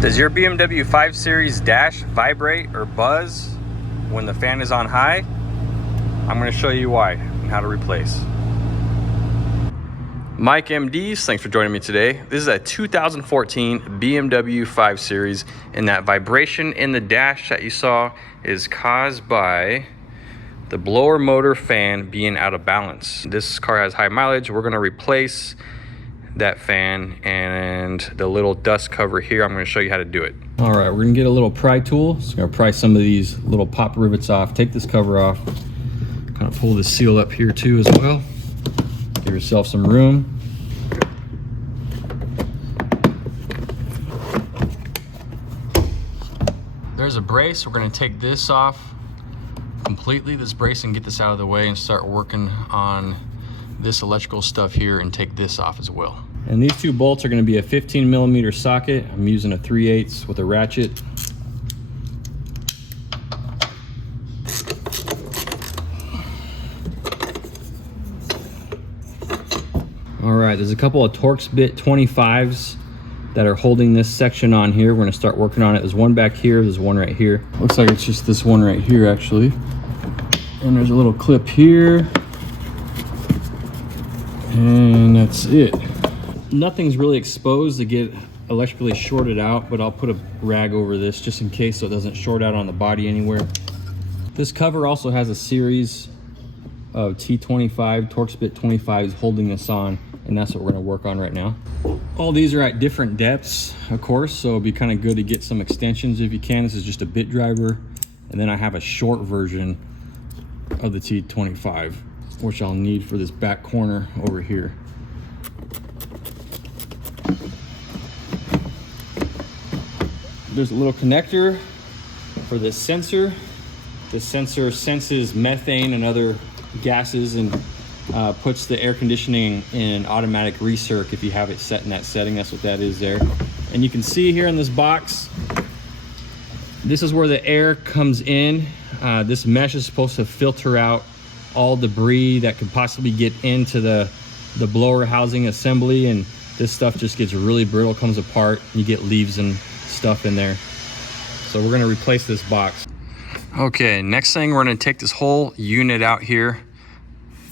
Does your BMW 5 Series dash vibrate or buzz when the fan is on high? I'm going to show you why and how to replace. Mike MDs, thanks for joining me today. This is a 2014 BMW 5 Series, and that vibration in the dash that you saw is caused by the blower motor fan being out of balance. This car has high mileage. We're going to replace that fan and the little dust cover here. I'm going to show you how to do it. All right, we're going to get a little pry tool. So we're going to pry some of these little pop rivets off, take this cover off, kind of pull this seal up here too as well. Give yourself some room. There's a brace. We're going to take this off completely, this brace, and get this out of the way and start working on this electrical stuff here and take this off as well. And these two bolts are going to be a 15mm socket. I'm using a 3/8 with a ratchet. All right, there's a couple of Torx bit 25s that are holding this section on here. We're going to start working on it. There's one back here, there's one right here. Looks like it's just this one right here actually. And there's a little clip here. And that's it. Nothing's really exposed to get electrically shorted out, but I'll put a rag over this just in case so it doesn't short out on the body anywhere. This cover also has a series of T25 Torx bit 25s holding this on, and that's what we're going to work on right now. All these are at different depths, of course, so it'd be kind of good to get some extensions if you can. This is just a bit driver, and then I have a short version of the T25, which I'll need for this back corner over here. There's a little connector for this sensor. This sensor senses methane and other gases and puts the air conditioning in automatic recirc if you have it set in that setting. That's what that is there. And you can see here in this box, this is where the air comes in. This mesh is supposed to filter out all debris that could possibly get into the blower housing assembly, and this stuff just gets really brittle, comes apart, you get leaves and stuff in there. So we're going to replace this box. Okay, next thing, we're going to take this whole unit out here,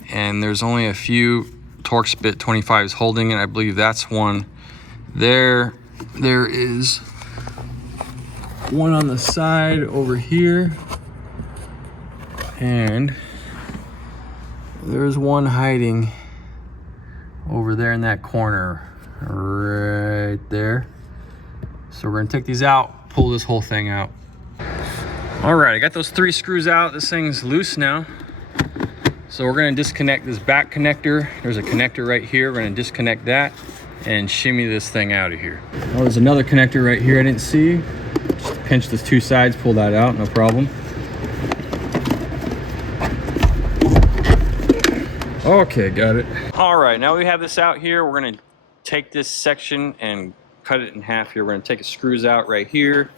and there's only a few Torx bit 25s holding it. I believe that's one there. There is one on the side over here, and there's one hiding over there in that corner right there. So we're gonna take these out, pull this whole thing out. All right, I got those 3 screws out. This thing's loose now. So we're gonna disconnect this back connector. There's a connector right here. We're gonna disconnect that and shimmy this thing out of here. Oh, there's another connector right here I didn't see. Just pinch those 2 sides, pull that out, no problem. Okay, got it. All right, now we have this out here. We're gonna take this section and cut it in half here. We're gonna take the screws out right here,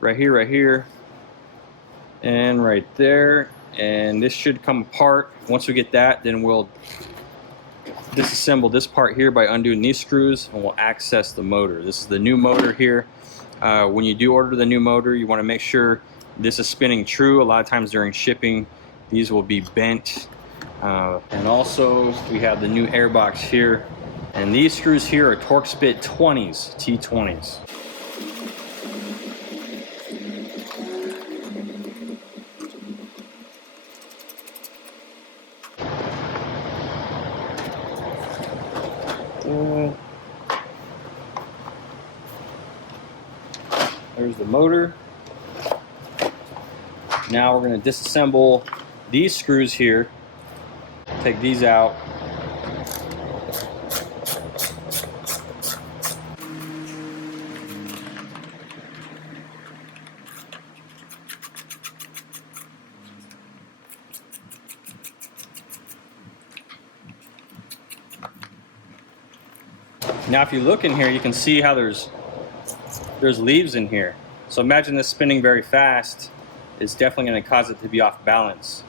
right here, right here, and right there. And this should come apart. Once we get that, then we'll disassemble this part here by undoing these screws, and we'll access the motor. This is the new motor here. When you do order the new motor, you wanna make sure this is spinning true. A lot of times during shipping, these will be bent. And also we have the new air box here, and these screws here are Torx bit 20s, T20s. There's the motor. Now we're going to disassemble these screws here. Take these out. Now if you look in here, you can see how there's leaves in here. So imagine this spinning very fast. It's definitely going to cause it to be off balance.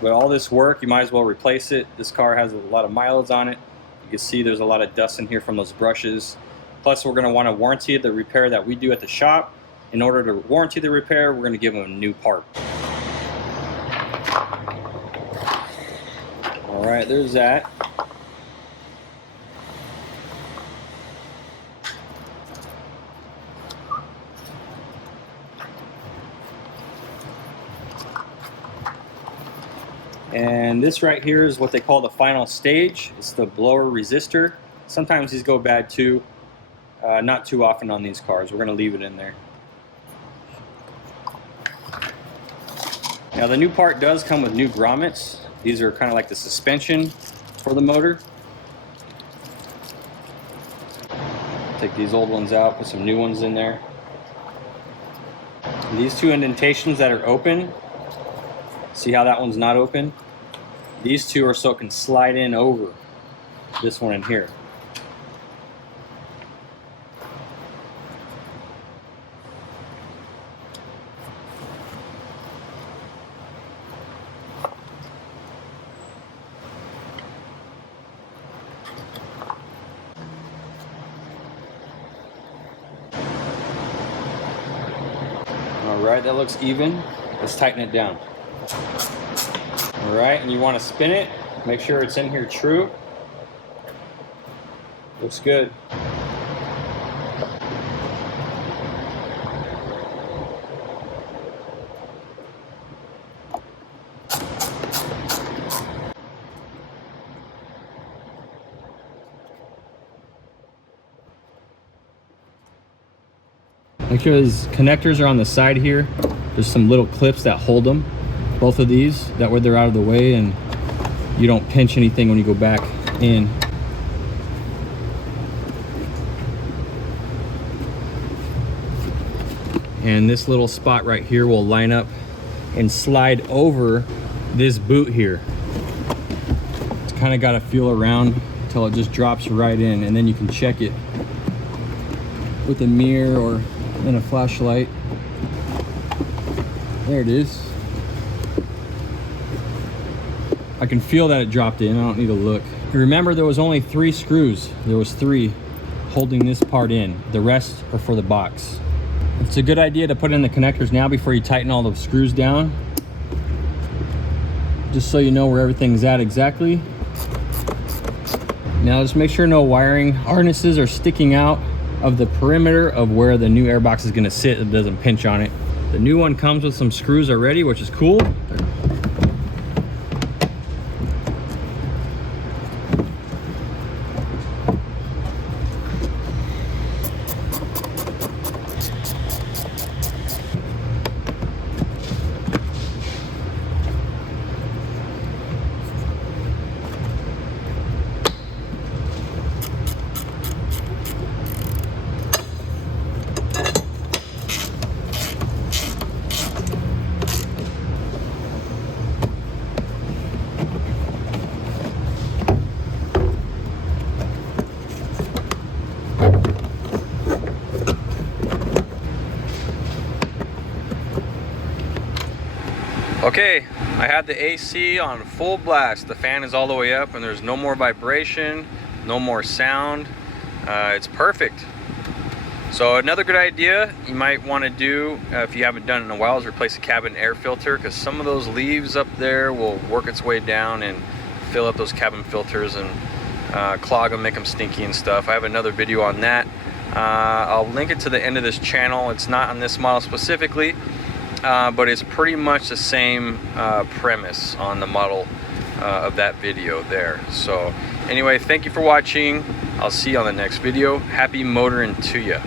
But all this work, you might as well replace it. This car has a lot of mileage on it. You can see there's a lot of dust in here from those brushes. Plus, we're going to want to warranty the repair that we do at the shop. In order to warranty the repair, we're going to give them a new part. All right, there's that. And this right here is what they call the final stage. It's the blower resistor. Sometimes these go bad too. Not too often on these cars. We're going to leave it in there. Now the new part does come with new grommets. These are kind of like the suspension for the motor. Take these old ones out, put some new ones in there. And these two indentations that are open, see how that one's not open? These two are so it can slide in over this one in here. Alright, that looks even. Let's tighten it down. Alright, and you want to spin it. Make sure it's in here true. Looks good. Make sure these connectors are on the side here. There's some little clips that hold them, both of these, that way they're out of the way and you don't pinch anything when you go back in. And this little spot right here will line up and slide over this boot here. It's kind of got to feel around until it just drops right in, and then you can check it with a mirror or in a flashlight. There it is. I can feel that it dropped in. I don't need to look. Remember, there was only 3 screws. There was 3 holding this part in. The rest are for the box. It's a good idea to put in the connectors now before you tighten all the screws down, just so you know where everything's at exactly. Now just make sure no wiring harnesses are sticking out of the perimeter of where the new airbox is going to sit. It doesn't pinch on it. The new one comes with some screws already, which is cool. Okay, I had the AC on full blast. The fan is all the way up and there's no more vibration, no more sound. It's perfect. So another good idea you might want to do, if you haven't done it in a while, is replace the cabin air filter, because some of those leaves up there will work its way down and fill up those cabin filters and clog them, make them stinky and stuff. I have another video on that. I'll link it to the end of this channel. It's not on this model specifically, but it's pretty much the same premise on the model of that video there. So anyway, thank you for watching. I'll see you on the next video. Happy motoring to you.